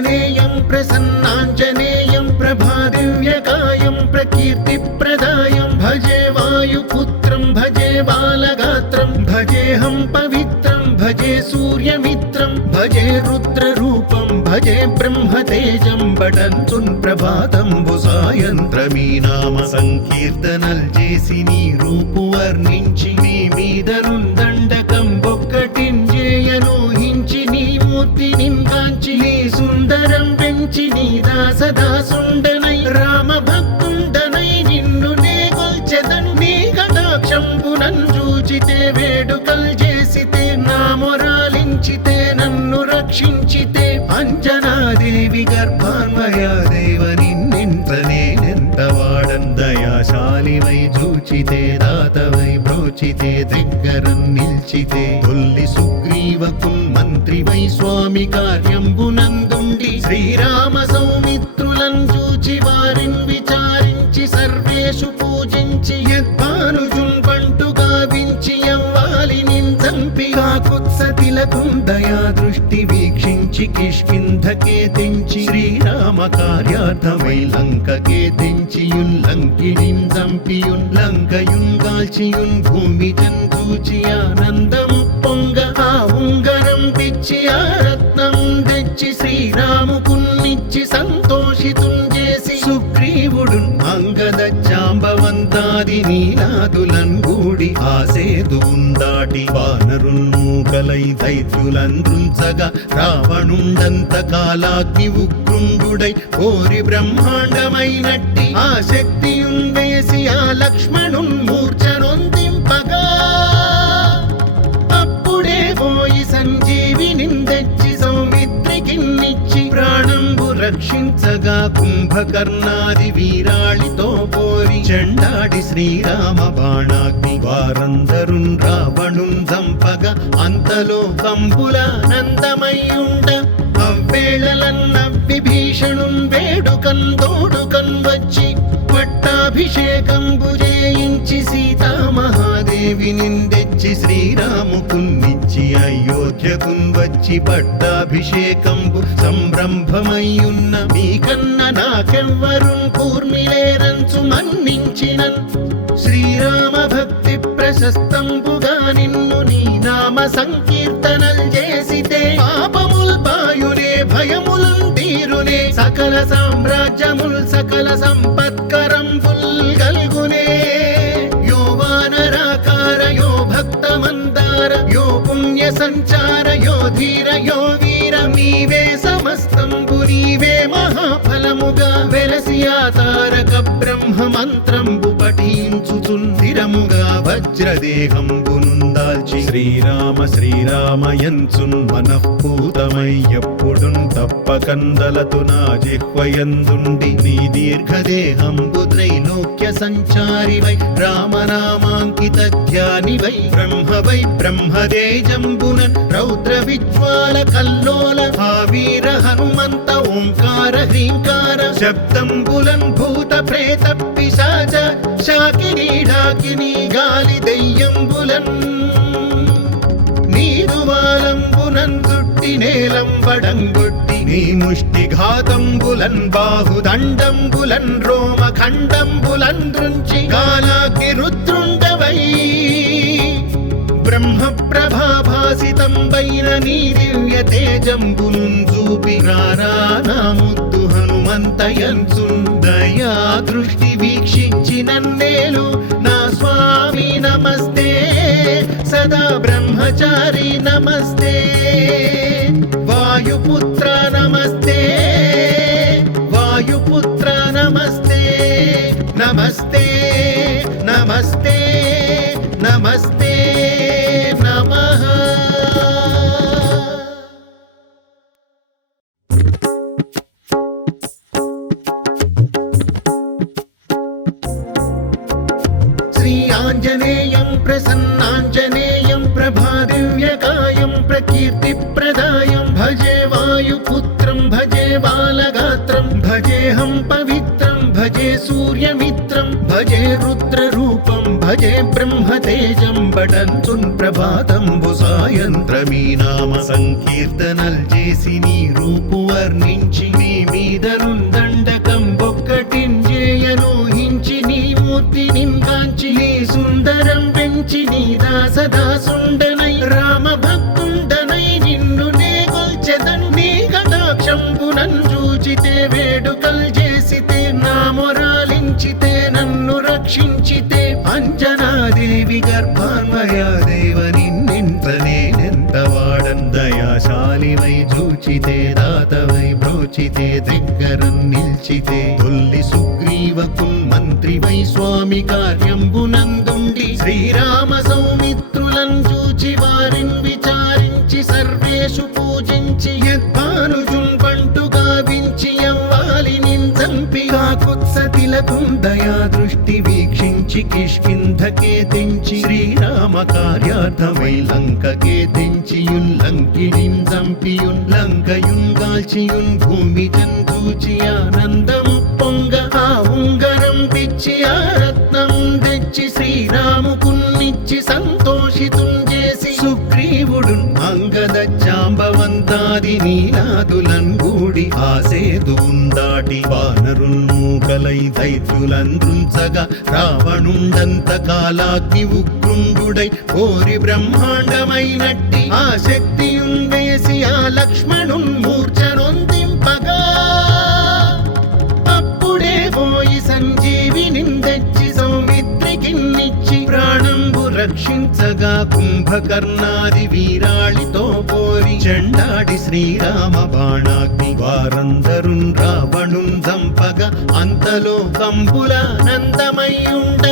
श्रीयाञ्जनेयं प्रसन्नाञ्जनेयं प्रभादिव्यकायं प्रकीर्तिप्रदायं भजे वायुपुत्रं भजे बालगात्रं भजेऽहं पवित्रं भजे सूर्यमित्रं भजे रुद्ररूपं भजे ब्रह्मतेजं बडन्तुन् ప్రభాతంబు సాయంత్రమీ నామ సంకీర్తనల్ చేసి నీ రూపు వర్ణించి నీ మీదనుందండకం ఒక్కటించేయనూహించి నీ మూర్తి నింకాంచి నీ సుందరం పెంచి నీ దాసదాసుండనై రామ భక్తుండనై నిన్ను నే కొల్చెదన్ నీ కటాక్షంబునన్ చూచితే వేడుకల్ చేసితే నా మొరాలించితే నన్ను రక్షించితే అంజనాదేవి గర్భాన్వయా దేవ నిన్నెంత వాడన్ దయాశాలివై చూచితే దాతవై బ్రోచితే దగ్గరం నిల్చితే తొల్లి సుగ్రీవకున్ మంత్రివై స్వామి కార్యంబునందుండి శ్రీరామ సౌమిత్రులను చూచి వారిని విచారించి సర్వేషు పూజించి యద్భానుజున్ పంటు గావించి యవ్వాలిని చంపి కాకుత్సతిలకుం దయా దృష్టి వీక్షించి కిష్కింధకే తెంచి శ్రీరామ కార్యార్థమై లంకకే తెంచియున్ లంకిణిన్ చంపియున్ లంకయున్ కాల్చియున్ భూమి జంతూచి ఆనందం పొంగ ఆ ఉంగరం పిచ్చి ఆ రత్నం తెచ్చి శ్రీరాముకున్నిచ్చి సంతోషితున్ చేసి సుగ్రీవుడు అంగద జాంబవంతాది నీలాదులన్ గూడి ఆసేదువున్ దాటి వానరున్ మూకలై దైత్యులందృంచగా రావణుండంత కాలాగ్ని ఉగ్రుండుడై కోరి బ్రహ్మాండమైనట్టి ఆ శక్తియున్ వేసి ఆ లక్ష్మణున్ మూర్ఛనొందింపగా అప్పుడే పోయి సంజీవిని తెచ్చి సౌమిత్రికిన్నిచ్చి ప్రాణంబు రక్షించగా కుంభకర్ణాది వీరాళితో పోరి చెండాడి శ్రీరామ బాణాగ్ని వారందరున్ రావణున్ చంపగా అంతలో కంపులానందమయ్యుండ అవ్వేళలన్నవ్విభీషణున్ వేడుకన్ తోడుకన్ వచ్చి పట్టాభిషేకంబు చేయించి సీతామహాదేవి నిందెచ్చి శ్రీరాముకున్నిచ్చి అయోధ్యకున్ వచ్చి పట్టాభిషేకంబు సంరంభమయ్యున్న మీకన్న నాకెవ్వరున్ కూర్మిలేరంచు మన్నించినన్ శ్రీరామ భక్తి ప్రశస్తంబుగా నిన్ను నీ నామ సంకీర్తనల్ చేసితే పాపముల్ పాయునే భయములున్ తీరునే సకల సామ్రాజ్యముల్ సకల సంపత్కరంబుల్ గల్గునే యో వానరాకార యో భక్త మందార యో పుణ్య సంచార యో ధీర యో వీర నీవే సమస్తంబు నీవే మహాఫలముగా వెలసి ఆ తారక బ్రహ్మ మంత్రంబు పఠించుచుందిరముగా వజ్రదేహంబునుందాల్చి శ్రీరామ శ్రీరామయంచున్ మనఃపూతమై ఎప్పుడున్ తప్పకందలతు నా జిహ్వయందుండి నీ దీర్ఘదేహంబు త్రైలోక్య సంచారివై రామనామాంకిత ధ్యానివై బ్రహ్మవై బ్రహ్మదేజంబునన్ రౌద్ర విజ్వాల కల్లోల భావీర హనుమంత ఓంకార హ్రీంకార శబ్దంబులన్ భూత ప్రేత పిశాచ శాకినీ ఢాకినీ గాలి దయ్యంబులన్ నీదువాలంబునన్ చుట్టి నేలంబడంగొట్టి నీ ముష్టి ఘాతంబులన్ బాహుదండంబులన్ రోమ ఖండంబులన్ దృంచి కాలాగ్ని రుద్రుండవై బ్రహ్మ ప్రభాభాసితంబైన నీ దివ్య తేజంబునున్ చూపి రానా ముద్దు హనుమంతయంచున్ దయా దృష్టి వీక్షించి నన్నేలు నా స్వామి నమస్తే సదా బ్రహ్మచారి నమస్తే వాయుపుత్ర నమస్తే వాయుపుత్ర నమస్తే నమస్తే నమస్తే నమస్తే నమః. శ్రీయాञ्जनेयं प्रसन्नाञ्जनेयं प्रभादिव्यकायं प्रकीर्तिप्रदायं भजे वायुपुत्रं भजे बालगात्रं भजेऽहं पवित्रं भजे सूर्यमित्रं भजे रुद्ररूपं भजे భజే బ్రహ్మతేజం పఠంతున్ ప్రభాతంబు సాయంత్రమీ నామ సంకీర్తనల్ చేసి నీ రూపు వర్ణించి నీ మీదనుందండకం ఒక్కటింజేయనూహించి నీ మూర్తి నింకాంచి నీ సుందరం పెంచి నీ దాసదాసుండనై రామ భక్తుండనై నిన్ను నే కొల్చెదన్ నీ కటాక్షంబునన్ చూచితే వేడుకల్ చేసితే నా మొరాలించితే నన్ను రక్షించితే అంజనాదేవి గర్భాన్వయా దేవ నిన్నెంత వాడన్ దయాశాలివై చూచితే దాతవై బ్రోచితే దగ్గరం నిల్చితే తొల్లి సుగ్రీవకుల్ మంత్రివై స్వామి కార్యంబునందుండి శ్రీరామ సౌమిత్రులను చూచి వారిని విచారించి సర్వేషు పూజించి యద్భానుజున్ పంటు గావించి యవ్వాలి నిందంపి కాకుత్సతిలకుం దయా దృష్టి వీక్షించి కిష్కింధకే తెంచి శ్రీరామ కార్యార్థమై లంకకే తెంచియుల్లంకిణిన్ చంపియున్ లంకయున్ గాల్చియున్ భూమి జంతూచి ఆనందము పొంగ ఆ ఉంగరం పిచ్చి ఆ రత్నం తెచ్చి శ్రీరాముకున్నిచ్చి సంతోషితుం చేసి సుగ్రీవుడు అంగద జాంబవంతాది నీలాదులన్ గూడి ఆ సేతువున్ దాటి వానరుల్ మూకలై దైత్యులందృంచగా రావణుండంత కాలాగ్ని ఉగ్రుండుడై కోరి బ్రహ్మాండమైనట్టి ఆ శక్తియున్ వేసి ఆ లక్ష్మణున్ మూర్ఛనొందింపగా అప్పుడే పోయి సంజీవిని తెచ్చి సౌమిత్రికిన్నిచ్చి ప్రాణంబు రక్షించగా కుంభకర్ణాది వీరాళితో పోరి చెండాడి శ్రీరామ బాణాగ్ని వారందరున్ రావణున్ చంపగా అంతలో కంబులానందమయ్యుండ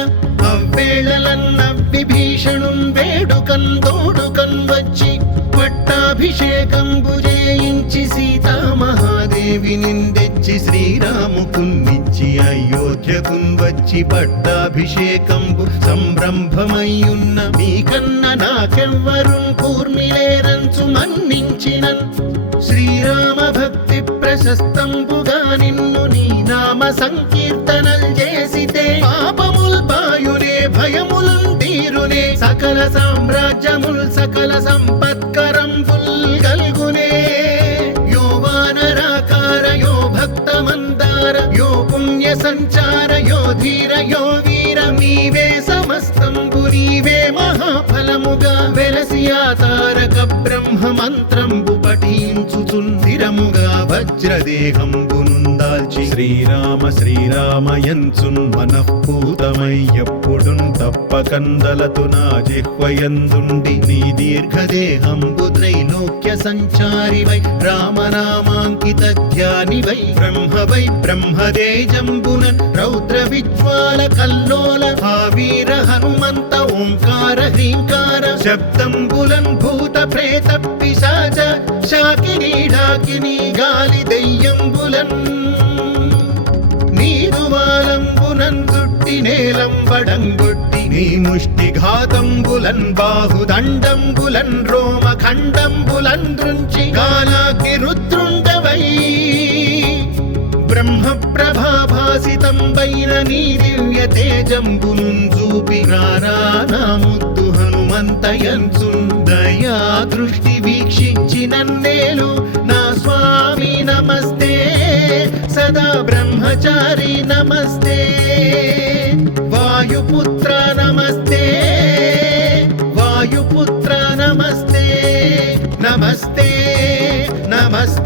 అవ్వేళలన్న విభీషణున్ వేడుకన్ తోడుకన్ వచ్చి పట్టాభిషేకంబు చేయించి సీతామహాదేవి నిందెచ్చి శ్రీరాముకున్నిచ్చి అయోధ్యకున్ వచ్చి పట్టాభిషేకంబు సంరంభమయ్యున్న నీకన్న నాకెవ్వరున్ కూర్మిలేరంచు మన్నించినన్ శ్రీరామ భక్తి ప్రశస్తంబుగా నిన్ను నీ నామ సంకీర్తనల్ చేసితే పాపముల్ బాయునే భయములున్ తీరునే సకల సామ్రాజ్యముల్ సకల సంపత్కరంబుల్ గల్గునే యో వానరాకార యో భక్త మందార యో పుణ్య సంచార యో ధీర యో వీర నీవే సమస్తంబు నీవే మహాఫలముగా వెలసి ఆ తారక బ్రహ్మ మంత్రంబు పఠించుచుందిరముగా వజ్రదేహంబునుందాల్చి శ్రీరామ శ్రీరామయంచున్ మనఃపూతమై ఎప్పుడున్ తప్పకందలతు నా జిహ్వయందుండి నీ దీర్ఘదేహంబు త్రైలోక్య సంచారివై రామనామాంకిత ధ్యానివై బ్రహ్మవై బ్రహ్మదేజంబునన్ రౌద్ర విజ్వాల కల్లోల ఆ వీర హనుమంత ఓంకార హ్రీంకార శబ్దంబులన్ భూత ప్రేత పిశాచ శాకినీ డాకినీ గాలి దెయ్యంబులన్ నీదువాలంబునన్ చుట్టి నేలంబడంగొట్టి నీ ముష్టిఘాతంబులన్ బాహుదండంబులన్ రోమఖండంబులన్ దృంచి కాలాగ్ని రుద్రుండవై బ్రహ్మ ప్రభాభాసితంబైన నీ దివ్య తేజంబునున్ చూపి రానా ముద్దు హనుమంతయంచున్ దయా దృష్టి వీక్షించి నన్నేలు నా స్వామి నమస్తే సదా బ్రహ్మచారి నమస్తే వాయుపుత్ర నమస్తే వాయుపుత్ర నమస్తే నమస్తే నమస్తే